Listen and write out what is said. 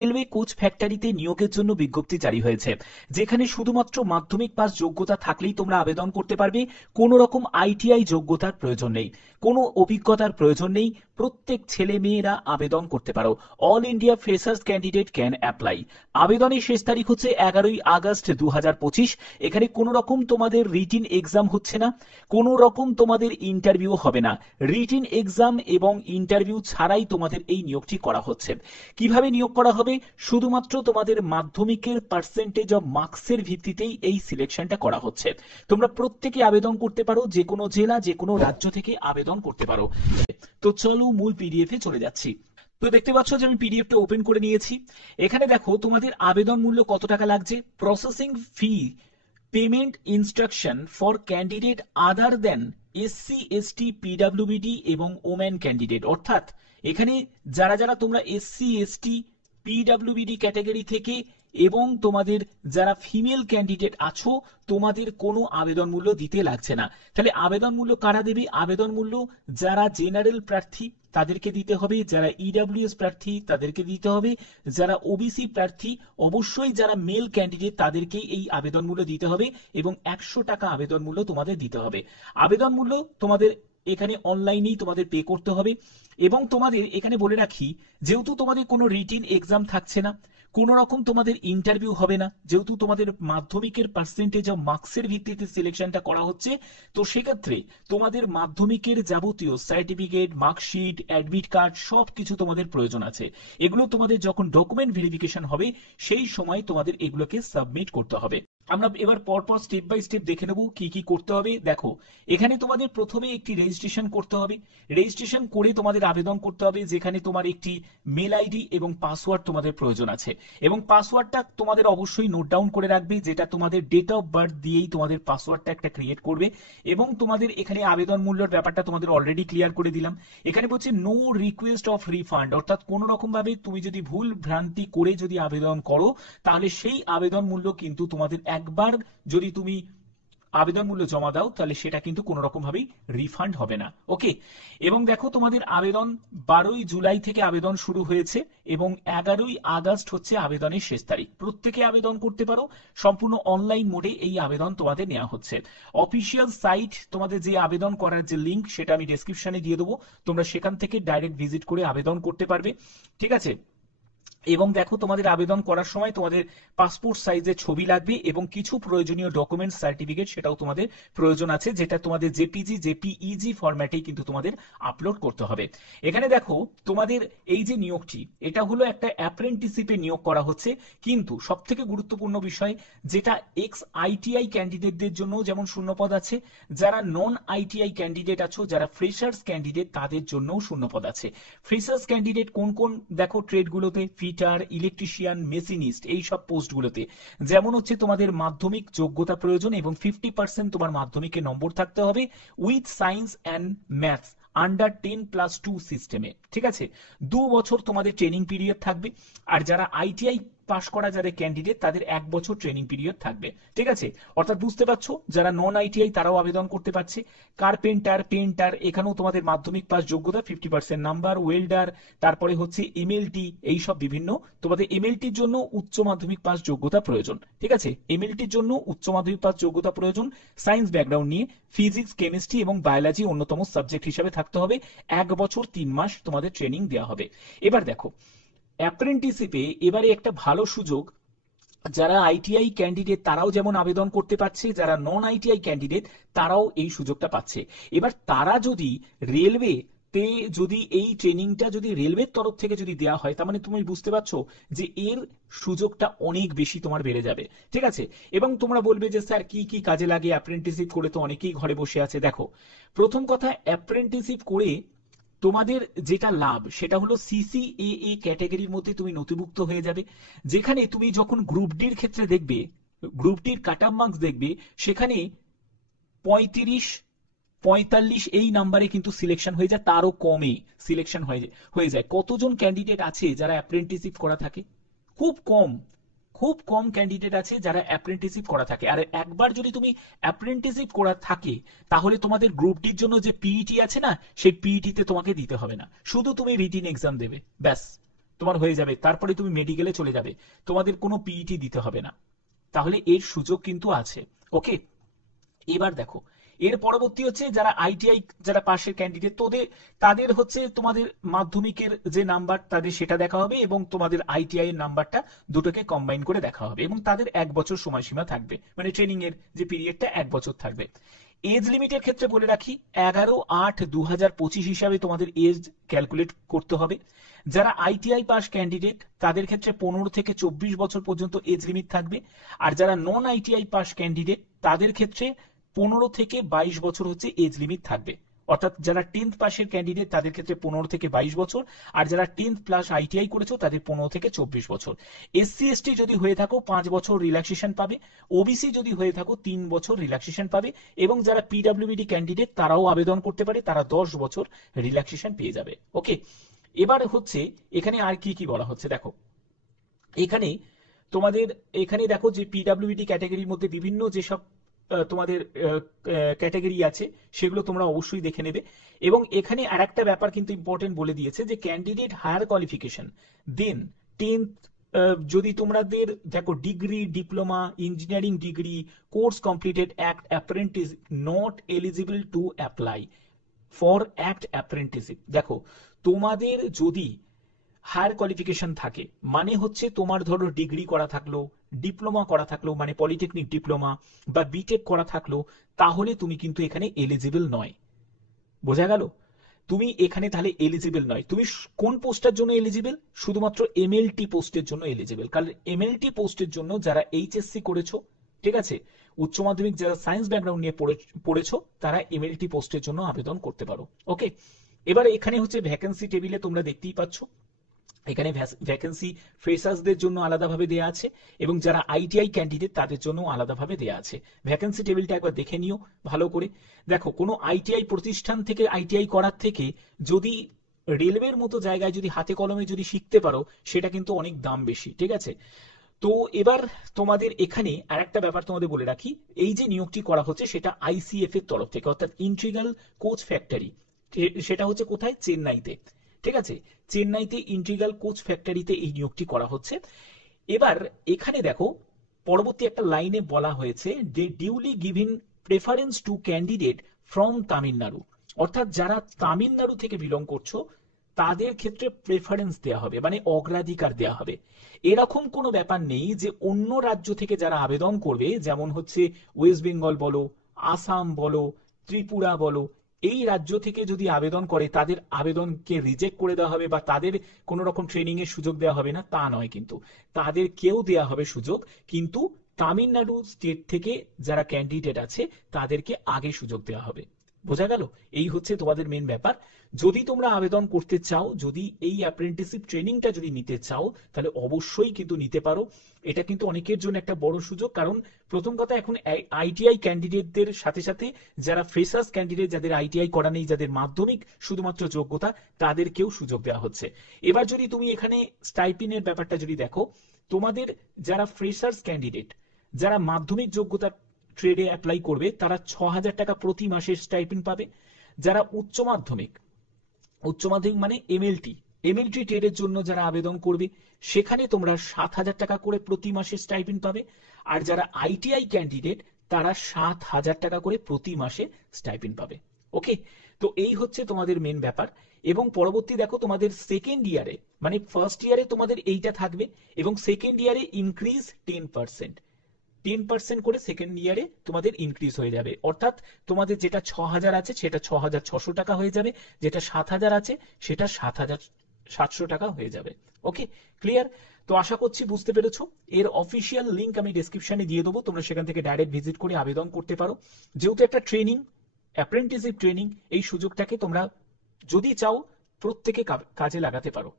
Railway coach ফ্যাক্টরিতে নিয়োগের জন্য বিজ্ঞপ্তি জারি হয়েছে, যেখানে শুধুমাত্র মাধ্যমিক পাস যোগ্যতা থাকলেই তোমরা আবেদন করতে পারবে। কোনো রকম আইটিআই যোগ্যতার প্রয়োজন নেই, কোনো অভিজ্ঞতার প্রয়োজন নেই। প্রত্যেক ছেলে মেয়েরা আবেদন করতে পারো। All India freshers candidate can apply. আবেদনের শেষ তারিখ হচ্ছে 11ই আগস্ট 2025। এখানে কোনো রকম তোমাদের রিটিন এক্সাম হচ্ছে না, কোনো রকম তোমাদের ইন্টারভিউ হবে না। রিটিন এক্সাম এবং ইন্টারভিউ ছাড়াই তোমাদের এই নিয়োগটি করা হচ্ছে। কিভাবে নিয়োগ করা হবে? শুধুমাত্র তোমাদের মাধ্যমিকের পার্সেন্টেজ অফ মার্কসের ভিত্তিতেই এই সিলেকশনটা করা হচ্ছে। তোমরা প্রত্যেকে আবেদন করতে পারো, যে কোনো জেলা, যে কোনো রাজ্য থেকে আবেদন করতে পারো। তো চলো মূল পিডিএফ এ চলে যাচ্ছি। তো দেখতে পাচ্ছ যে আমি পিডিএফটা ওপেন করে নিয়েছি। এখানে দেখো তোমাদের আবেদন মূল্য কত টাকা লাগছে। Processing fee payment instruction for candidate other than SC ST পিডাব্লিউবিডি এবং ওমেন ক্যান্ডিডেট, অর্থাৎ এখানে যারা যারা তোমরা এসসি এসটি পিডাব্লিউবিডি ক্যাটাগরি থেকে এবং তোমাদের যারা ফিমেল ক্যান্ডিডেট আছো, তোমাদের কোনো আবেদন মূল্য দিতে লাগছে না। তাহলে আবেদন মূল্য কারা দেবে? আবেদন মূল্য যারা জেনারেল প্রার্থী তাদেরকে দিতে হবে, যারা ইডাব্লিউএস প্রার্থী তাদেরকে দিতে হবে, যারা ওবিসি প্রার্থী, অবশ্যই যারা মেল ক্যান্ডিডেট তাদেরকেই এই আবেদন মূল্য দিতে হবে এবং 100 টাকা আবেদন মূল্য তোমাদের দিতে হবে। আবেদন মূল্য তোমাদের এখানে অনলাইনেই তোমাদের পে করতে হবে। এবং তোমাদের এখানে বলে রাখি, যেহেতু তোমাদের কোনো রিটিন এক্সাম থাকছে না, কোনো রকম তোমাদের ইন্টারভিউ হবে না, যেহেতু তোমাদের মাধ্যমিকের পার্সেন্টেজ অফ মার্কসের ভিত্তিতে সিলেকশনটা করা হচ্ছে, তো সেক্ষেত্রে তোমাদের মাধ্যমিকের যাবতীয় সার্টিফিকেট, মার্কশিট, অ্যাডমিট কার্ড সবকিছু তোমাদের প্রয়োজন আছে। এগুলো তোমাদের যখন ডকুমেন্ট ভেরিফিকেশন হবে সেই সময় তোমাদের এগুলোকে সাবমিট করতে হবে। আমরা এবার পরপর স্টেপ বাই স্টেপ দেখে নেব কি কি করতে হবে। দেখো, এখানে তোমাদের প্রথমে একটি রেজিস্ট্রেশন করতে হবে। রেজিস্ট্রেশন করে তোমাদের আবেদন করতে হবে, যেখানে তোমার একটি মেল আইডি এবং পাসওয়ার্ড তোমাদের প্রয়োজন আছে। এবং পাসওয়ার্ডটা তোমাদের অবশ্যই নোট ডাউন করে রাখবে, যেটা তোমাদের ডেট অফ বার্থ দিয়েই তোমাদের পাসওয়ার্ডটা একটা ক্রিয়েট করবে। এবং তোমাদের এখানে আবেদন মূল্যের ব্যাপারটা তোমাদের অলরেডি ক্লিয়ার করে দিলাম। এখানে বলছে নো রিকোয়েস্ট অফ রিফান্ড, অর্থাৎ কোনো রকম ভাবে তুমি যদি ভুল ভ্রান্তি করে যদি আবেদন করো, তাহলে সেই আবেদন মূল্য কিন্তু তোমাদের একবার যদি তুমি আবেদন মূল্য জমা দাও, তাহলে সেটা কিন্তু কোনো রকম ভাবেই রিফান্ড হবে না। ওকে। এবং দেখো তোমাদের আবেদন 12ই জুলাই থেকে আবেদন শুরু হয়েছে এবং 11ই আগস্ট হচ্ছে আবেদনের শেষ তারিখ। প্রত্যেকে আবেদন করতে পারো, সম্পূর্ণ অনলাইন মোডে এই আবেদন তোমাদের নেওয়া হচ্ছে। অফিসিয়াল সাইট, তোমাদের যে আবেদন করার যে লিঙ্ক সেটা আমি ডেসক্রিপশনে দিয়ে দেবো, তোমরা সেখান থেকে ডাইরেক্ট ভিজিট করে আবেদন করতে পারবে। ঠিক আছে। এবং দেখো তোমাদের আবেদন করার সময় তোমাদের পাসপোর্ট সাইজের ছবি লাগবে এবং কিছু প্রয়োজনীয় ডকুমেন্ট সার্টিফিকেট সেটাও তোমাদের প্রয়োজন আছে, যেটা তোমাদের জেপিজি জেপিইজি ফরম্যাটেই কিন্তু তোমাদের আপলোড করতে হবে। এখানে দেখো তোমাদের এই যে নিয়োগটি, এটা হলো একটা অ্যাপ্রেন্টিসিপে নিয়োগ করা হচ্ছে, কিন্তু সব থেকে গুরুত্বপূর্ণ বিষয় যেটা এক্স আইটিআই ক্যান্ডিডেটদের জন্য যেমন শূন্যপদ আছে, যারা নন আইটিআই ক্যান্ডিডেট আছো, যারা ফ্রেশার্স ক্যান্ডিডেট তাদের জন্যও শূন্যপদ আছে। ফ্রেশার্স ক্যান্ডিডেট কোন কোন দেখো ট্রেডগুলোতে, ফিটার, ইলেকট্রিশিয়ান, মেশিনিস্ট, এই সব পোস্টগুলোতে যেমন হচ্ছে তোমাদের মাধ্যমিক যোগ্যতা প্রয়োজন এবং 50% তোমার মাধ্যমিকে নম্বর থাকতে হবে with science and maths under 10+2 সিস্টেমে। ঠিক আছে। 2 বছর তোমাদের ট্রেনিং পিরিয়ড থাকবে। আর যারা আইটিআই পাশ করা যাদের ক্যান্ডিডেট তাদের 1 বছর ট্রেনিং পিরিয়ড থাকবে। ঠিক আছে। অর্থাৎ বুঝতে পারছো, যারা নন আইটিআই তারাও আবেদন করতে পারছে। কার্পেন্টার, পেন্টার, এখানেও তোমাদের মাধ্যমিক পাস যোগ্যতা 50% নাম্বার। ওয়েল্ডার, তারপরে হচ্ছে এমএলটি, এই সব বিভিন্ন তোমাদের এমএলটির জন্য উচ্চ মাধ্যমিক পাস যোগ্যতা প্রয়োজন। ঠিক আছে। এমএলটির জন্য উচ্চ মাধ্যমিক পাস যোগ্যতা প্রয়োজন, সায়েন্স ব্যাকগ্রাউন্ড নিয়ে। ফিজিক্স, কেমিস্ট্রি এবং বায়োলজি অন্যতম সাবজেক্ট হিসাবে থাকতে হবে। 1 বছর 3 মাস তোমাদের ট্রেনিং দেওয়া হবে। এবার দেখো, অ্যাপ্রেন্টিসিপে এবারে একটা ভালো সুযোগ, যারা আইটিআই ক্যান্ডিডেট তারাও যেমন আবেদন করতে পারছে, যারা নন আইটিআই ক্যান্ডিডেট তারাও এই সুযোগটা পাচ্ছে। এবার তারা যদি রেলওয়ে তে যদি এই ট্রেনিংটা যদি রেলওয়ের তরফ থেকে যদি দেওয়া হয়, তার মানে তুমি বুঝতে পারছো যে এর সুযোগটা অনেক বেশি তোমার বেড়ে যাবে। ঠিক আছে। এবং তোমরা বলবে যে স্যার কি কি কাজে লাগে, অ্যাপ্রেন্টিসিপ করে তো অনেকেই ঘরে বসে আছে। দেখো, প্রথম কথা, অ্যাপ্রেন্টিসিপ করে তোমাদের যেটা লাভ সেটা হলো সিসিএএ ক্যাটাগরির মধ্যে তুমি নথিভুক্ত হয়ে যাবে, যেখানে তুমি যখন গ্রুপ ডির ক্ষেত্রে দেখবে, গ্রুপ ডির কাট অফ মার্কস দেখবে, সেখানে 35-45 এই নাম্বারে কিন্তু সিলেকশন হয়ে যায়, তারও কমে সিলেকশন হয়ে যায়। কতজন ক্যান্ডিডেট আছে যারা অ্যাপ্রেন্টিসিপ করা থাকে? খুব কম। খুব কম ক্যান্ডিডেট আছে যারা অ্যাপ্রেন্টিসিপ করা থাকে। আর একবার যদি তুমি অ্যাপ্রেন্টিসিপ করা থাকে, তাহলে তোমাদের গ্রুপ ডির জন্য যে পিইটি আছে না, সেই পিইটি তে তোমাকে দিতে হবে না, শুধু তুমি রিটিন এক্সাম দেবে, ব্যাস। তোমার হয়ে যাবে, তারপরে তুমি মেডিকেলে চলে যাবে, তোমাদের কোনো পিইটি দিতে হবে না। তাহলে এর সুযোগ কিন্তু আছে। ওকে, এবার দেখো এর পরবর্তী হচ্ছে যারা আইটিআই যারা পাশের ক্যান্ডিডেট, তাদের হচ্ছে তোমাদের মাধ্যমিকের যে নাম্বার তাদের সেটা দেখা হবে এবং তোমাদের আইটিআই এর নাম্বারটা দুটোকে কম্বাইন করে দেখা হবে এবং তাদের 1 বছর সময়সীমা থাকবে, মানে ট্রেনিং এর যে পিরিয়ডটা 1 বছর থাকবে। এজ লিমিটের ক্ষেত্রে বলে রাখি 11/8/2025 হিসাবে তোমাদের এজ ক্যালকুলেট করতে হবে। যারা আইটিআই পাস ক্যান্ডিডেট তাদের ক্ষেত্রে 15 থেকে 24 বছর পর্যন্ত এজ লিমিট থাকবে, আর যারা নন আইটিআই পাস ক্যান্ডিডেট তাদের ক্ষেত্রে 15 থেকে 22 বছর হচ্ছে এজ লিমিট থাকবে। অর্থাৎ যারা 10th পাশের ক্যান্ডিডেট তাদের ক্ষেত্রে 15 থেকে 22 বছর, আর যারা 10th প্লাস আইটিআই করেছো তাদের 15 থেকে 24 বছর। এসসি এসটি যদি হয়ে থাকো 5 বছর রিল্যাক্সেশন পাবে, ওবিসি যদি হয়ে থাকো 3 বছর রিল্যাক্সেশন পাবে, এবং যারা পিডব্লিউডি ক্যান্ডিডেট তারাও আবেদন করতে পারে, তারা 10 বছর রিল্যাক্সেশন পেয়ে যাবে। ওকে, এবার হচ্ছে এখানে আর কি কি বলা হচ্ছে দেখো, এখানে তোমাদের এখানে দেখো যে পিডব্লিউডি ক্যাটাগরির মধ্যে বিভিন্ন যেসব তোমাদের ক্যাটাগরি আছে সেগুলো তোমরা অবশ্যই দেখে নেবে। এবং এখানে আর একটা ব্যাপার কিন্তু ইম্পর্টেন্ট বলে দিয়েছে যে ক্যান্ডিডেট হায়ার কোয়ালিফিকেশন দেন 10th, যদি তোমাদের দেখো degree, diploma, engineering degree, course completed act apprentice not eligible to apply for act apprenticeship. দেখো তোমাদের যদি হায়ার কোয়ালিফিকেশন থাকে, মানে হচ্ছে তোমার ধরো ডিগ্রি করা থাকলো, ডিপ্লোমা করা থাকলো, মানে পলিটেকনিক ডিপ্লোমা বা বিটেক করা থাকলো, তাহলে তুমি কিন্তু এখানে এলিজিবল নয়। বোঝা গেল? তুমি এখানে তাহলে এলিজিবল নয়। তুমি কোন পোস্টের জন্য এলিজিবল? শুধুমাত্র এমএলটি পোস্টের জন্য এলিজিবল। কারণ এমএলটি পোস্টের জন্য যারা এইচএসসি করেছো, ঠিক আছে, উচ্চ মাধ্যমিক যারা সায়েন্স ব্যাকগ্রাউন্ড নিয়ে পড়েছো, তারা এমএলটি পোস্টের জন্য আবেদন করতে পারো। ওকে, এবার এখানে হচ্ছে ভ্যাকেন্সি টেবিলে তোমরা দেখতেই পাচ্ছ, এখানে ভ্যাকেন্সি ফ্রেশার্সদের জন্য আলাদাভাবে দেয়া আছে এবং যারা আইটিআই ক্যান্ডিডেট তাদের জন্য আলাদাভাবে দেয়া আছে। ভ্যাকেন্সি টেবিলটা একবার দেখে নিও ভালো করে। দেখো কোনো আইটিআই প্রতিষ্ঠান থেকে আইটিআই করার থেকে যদি রেলওয়ের মতো জায়গায় যদি হাতে কলমে যদি শিখতে পারো, সেটা কিন্তু অনেক দাম বেশি, ঠিক আছে। তো এবার তোমাদের এখানে আর একটা ব্যাপার তোমাদের বলে রাখি, এই যে নিয়োগটি করা হচ্ছে সেটা আইসিএফ এর তরফ থেকে, অর্থাৎ ইন্টিগ্রাল কোচ ফ্যাক্টরি, সেটা হচ্ছে কোথায়? চেন্নাইতে, ঠিক আছে। চেন্নাইতে ইন্টিগ্রাল কোচ ফ্যাক্টরিতে এই নিয়োগটি করা হচ্ছে। এবার এখানে দেখো পরবর্তী একটা লাইনে বলা হয়েছে যে duly giving preference to candidate from Tamil Nadu, অর্থাৎ যারা তামিলনাড়ু থেকে বিলং করছো তাদের ক্ষেত্রে প্রেফারেন্স দেওয়া হবে, মানে অগ্রাধিকার দেওয়া হবে। এরকম কোনো ব্যাপার নেই যে অন্য রাজ্য থেকে যারা আবেদন করবে, যেমন হচ্ছে ওয়েস্ট বেঙ্গল বলো, আসাম বলো, ত্রিপুরা বলো, এই রাজ্য থেকে যদি আবেদন করে তাদের আবেদনকে রিজেক্ট করে দেওয়া হবে বা তাদের কোনো রকম ট্রেনিং এর সুযোগ দেওয়া হবে না, তা নয়। কিন্তু তাদের কেউ দেওয়া হবে সুযোগ, কিন্তু তামিলনাড়ু স্টেট থেকে যারা ক্যান্ডিডেট আছে তাদেরকে আগে সুযোগ দেওয়া হবে। বোঝা গেল? এই হচ্ছে তোমাদের মেন ব্যাপার। যদি তোমরা আবেদন করতে চাও, যদি এই অ্যাপ্রেন্টিসশিপ ট্রেনিংটা যদি নিতে চাও, তাহলে অবশ্যই কিন্তু নিতে পারো। এটা কিন্তু অনেকের জন্য একটা বড় সুযোগ, কারণ প্রথম কথা এখন আইটিআই ক্যান্ডিডেটদের সাথে সাথে যারা ফ্রেশার্স ক্যান্ডিডেট, যাদের আইটিআই করা নেই, যাদের মাধ্যমিক শুধুমাত্র যোগ্যতা, তাদেরকেও সুযোগ দেওয়া হচ্ছে। এবার যদি তুমি এখানে স্টাইপিনের ব্যাপারটা যদি দেখো, তোমাদের যারা ফ্রেশার্স ক্যান্ডিডেট, যারা মাধ্যমিক যোগ্যতা ট্রেডে অ্যাপ্লাই করবে, তারা 6,000 টাকা প্রতি মাসের স্টাইপেন্ড পাবে। যারা উচ্চ মাধ্যমিক মানে এমএলটি ট্রেডের জন্য যারা আবেদন করবে, সেখানে তোমরা 7,000 টাকা করে প্রতি মাসে স্টাইপেন্ড পাবে। আর যারা আইটিআই ক্যান্ডিডেট তারা 7,000 টাকা করে প্রতি মাসে স্টাইপেন্ড পাবে। ওকে, তো এই হচ্ছে তোমাদের মেন ব্যাপার। এবং পরবর্তী দেখো তোমাদের সেকেন্ড ইয়ারে, মানে ফার্স্ট ইয়ারে তোমাদের এইটা থাকবে এবং সেকেন্ড ইয়ারে ইনক্রিজ 10% করে সেকেন্ড ইয়ারে তোমাদের ইনক্রিজ হয়ে যাবে। অর্থাৎ তোমাদের যেটা 6,000 আছে সেটা 6,600 টাকা হয়ে যাবে, যেটা 7,000 আছে সেটা 7,700 টাকা হয়ে যাবে। ওকে, ক্লিয়ার? তো আশা করছি বুঝতে পেরেছো। এর অফিসিয়াল লিংক আমি ডেসক্রিপশনে দিয়ে দেবো, তোমরা সেখান থেকে ডাইরেক্ট ভিজিট করে আবেদন করতে পারো। যেহেতু একটা ট্রেনিং, অ্যাপ্রেন্টিসশিপ ট্রেনিং, এই সুযোগটাকে তোমরা যদি চাও প্রত্যেকে কাজে লাগাতে পারো।